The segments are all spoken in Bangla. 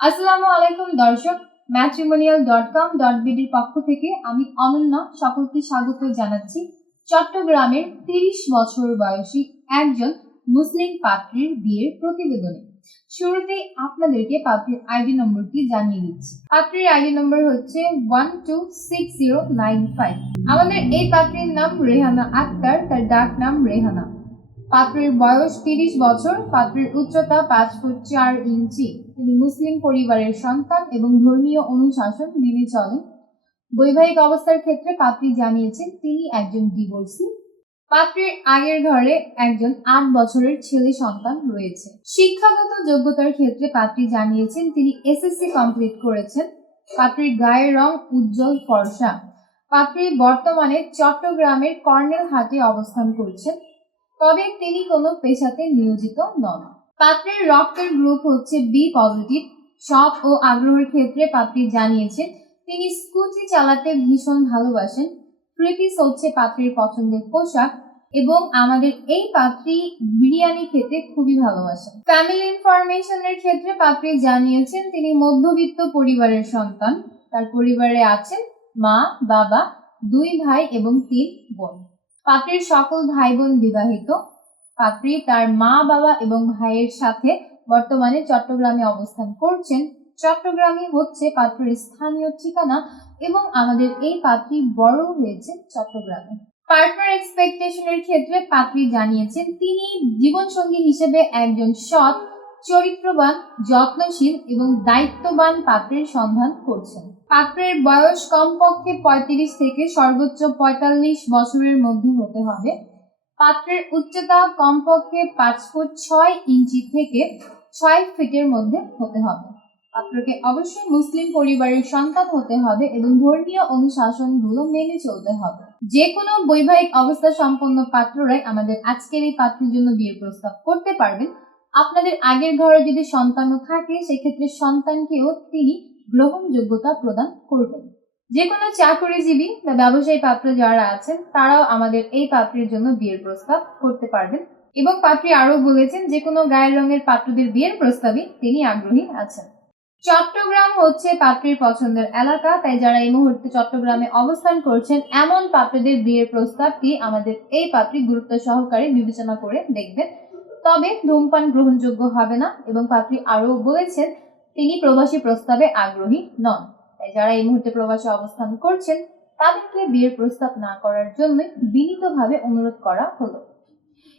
আসসালামু আলাইকুম দর্শক ম্যাট্রিমোনিয়াল ডট কম ডট বিডির পক্ষ থেকে আমি অনন্যা সকলকে স্বাগত জানাচ্ছি। চট্টগ্রামের তিরিশ বছর বয়সী একজন মুসলিম পাত্রীর বিয়ের প্রতিবেদনে। শুরুতে আপনাদেরকে পাত্রীর আইডি নম্বরটি জানিয়ে দিচ্ছি। পাত্রীর আইডি নম্বর হচ্ছে one two six zero nine five আমাদের এই পাত্রীর নাম রেহানা আক্তার, তার ডাক নাম রেহানা। পাত্রের বয়স তিরিশ বছর, পাত্রের উচ্চতা পাঁচ ফুট চার ইঞ্চি। তিনি মুসলিম পরিবারের সন্তান এবং ধর্মীয় অনুশাসন মেনে চলেন। বৈবাহিক অবস্থার ক্ষেত্রে পাত্রী জানিয়েছেন, তিনি একজন ডিভোর্সি পাত্রের আগের ঘরে একজন আট বছরের ছেলে সন্তান রয়েছে। শিক্ষাগত যোগ্যতার ক্ষেত্রে পাত্রী জানিয়েছেন, তিনি এসএসসি কমপ্লিট করেছেন। পাত্রীর গায়ের রং উজ্জ্বল, ফর্সা। পাত্রী বর্তমানে চট্টগ্রামের কর্নেল হাটে অবস্থান করছেন। তবে তিনি কোনো পেশাতে নিয়োজিত নন। পাত্রের রক্তের গ্রুপ হচ্ছে বি পজিটিভ। শখ ও আগ্রহের ক্ষেত্রে পাত্রী জানিয়েছেন, তিনি স্কুটি চালাতে ভীষণ ভালোবাসেন। ফ্রিপিস হচ্ছে পাত্রীর পছন্দের পোশাক এবং আমাদের এই পাত্রী বিরিয়ানি খেতে খুবই ভালোবাসেন। ফ্যামিলি ইনফরমেশনের ক্ষেত্রে পাত্রী জানিয়েছেন, তিনি মধ্যবিত্ত পরিবারের সন্তান। তার পরিবারে আছেন মা, বাবা, দুই ভাই এবং তিন বোন। পাত্রীর সকল ভাই বোন বিবাহিত। পাত্রী তার মা, বাবা এবং ভাইয়ের সাথে বর্তমানে চট্টগ্রামে অবস্থান করছেন। চট্টগ্রামে হচ্ছে পাত্রের স্থানীয় ঠিকানা এবং আমাদের এই পাত্রী বড় হয়েছে চট্টগ্রামে। পার্টনার এক্সপেকটেশনের ক্ষেত্রে পাত্রী জানিয়েছেন, তিনি জীবনসঙ্গী হিসেবে একজন সৎ চরিত্রবান, যত্নশীল এবং দায়িত্ববান পাত্রের সন্ধান করছেন। পাত্রের বয়স কমপক্ষে পঁয়ত্রিশ থেকে সর্বোচ্চ পঁয়তাল্লিশ বছরের মধ্যে হতে হবে। পাত্রের উচ্চতা কমপক্ষে পাঁচ ফুট ছয় ইঞ্চি থেকে ছয় ফিটের মধ্যে হতে হবে। পাত্রকে অবশ্যই মুসলিম পরিবারের সন্তান হতে হবে এবং ধর্মীয় অনুশাসনগুলো মেনে চলতে হবে। যে কোনো বৈবাহিক অবস্থা সম্পন্ন পাত্ররাই আমাদের আজকের এই পাত্রের জন্য বিয়ের প্রস্তাব করতে পারবেন। আপনাদের আগের ঘরে যদি সন্তানও থাকে, সেক্ষেত্রে সন্তানকেও তিনি গ্রহণযোগ্যতা প্রদান করবেন। যে কোনো চাকরিজীবী বা ব্যবসায়ী পাত্র যারা আছেন, তারাও আমাদের এই পাত্রের জন্য বিয়ের প্রস্তাব করতে পারবেন। এবং পাত্রী আরও বলেছেন যে কোনো গায়ের রঙের পাত্রদের বিয়ের প্রস্তাবে তিনি আগ্রহী আছেন। চট্টগ্রাম হচ্ছে পাত্রীর পছন্দের এলাকা, তাই যারা এই মুহূর্তে চট্টগ্রামে অবস্থান করছেন, এমন পাত্রদের বিয়ের প্রস্তাবটি আমাদের এই পাত্রী গুরুত্ব সহকারে বিবেচনা করে দেখবেন। তবে ধূমপান গ্রহণযোগ্য হবে না এবং পাত্রী আরও বলেছেন তিনি প্রবাসী প্রস্তাবে আগ্রহী নন। তাই যারা এই মুহূর্তে প্রবাসে অবস্থান করছেন, তাদেরকে বিয়ের প্রস্তাব না করার জন্য বিনীতভাবে অনুরোধ করা হলো।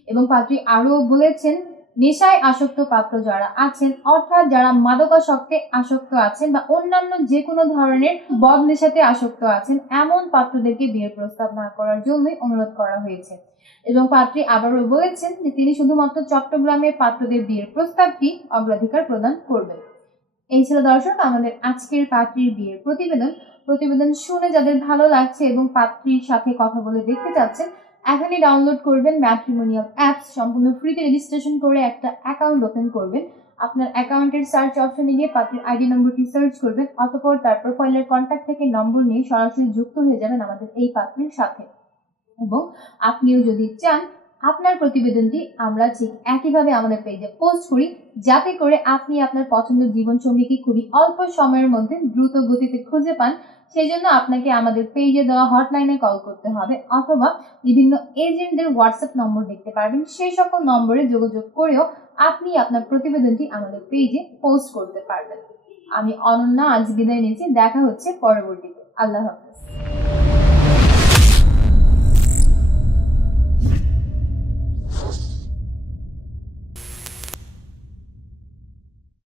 এবং পাত্রী আরও বলেছেন, নেশায় আসক্ত পাত্র যারা আছেন, অর্থাৎ যারা মাদকাসক্তে আসক্ত আছেন বা অন্যান্য যে কোনো ধরনের বদ নেশাতে আসক্ত আছেন, এমন পাত্রদেরকে বিয়ের প্রস্তাব না করার জন্যই অনুরোধ করা হয়েছে। এবং পাত্রী আবারও বলেছেন যে তিনি শুধুমাত্র চট্টগ্রামের পাত্রদের বিয়ের প্রস্তাবটি অগ্রাধিকার প্রদান করবেন। এই ছিল দর্শক, আমাদের আজকের পাত্রীর বিয়ের প্রতিবেদন। প্রতিবেদন শুনে যাদের ভালো লাগছে এবং পাত্রীর সাথে কথা বলে দেখতে চাচ্ছেন, এখনই ডাউনলোড করবেন ম্যাট্রিমোনিয়াল অ্যাপস সম্পূর্ণ ফ্রিতে রেজিস্ট্রেশন করে একটা অ্যাকাউন্ট ওপেন করবেন। আপনার অ্যাকাউন্টের সার্চ অপশনে গিয়ে পাত্রীর আইডি নম্বরটি সার্চ করবেন, অতপর তার প্রোফাইলের কন্ট্যাক্ট থেকে নম্বর নিয়ে সরাসরি যুক্ত হয়ে যাবেন আমাদের এই পাত্রীর সাথে। এবং আপনিও যদি চান, আপনার প্রতিবেদনটি আমরা ঠিক একইভাবে আমাদের পেজে পোস্ট করি, যাতে করে আপনি আপনার পছন্দের জীবনসঙ্গীকে খুবই অল্প সময়ের মধ্যে দ্রুত গতিতে খুঁজে পান। সেই জন্য আপনাকে আমাদের পেজে দেওয়া হটলাইনে কল করতে হবে অথবা বিভিন্ন এজেন্টদের হোয়াটসঅ্যাপ নম্বর দেখতে পারবেন। সেই সকল নম্বরে যোগাযোগ করেও আপনি আপনার প্রতিবেদনটি আমাদের পেজে পোস্ট করতে পারবেন। আমি অনন্যা, আজ বিদায় নিচ্ছি। দেখা হচ্ছে পরবর্তীতে। আল্লাহ হাফেজ।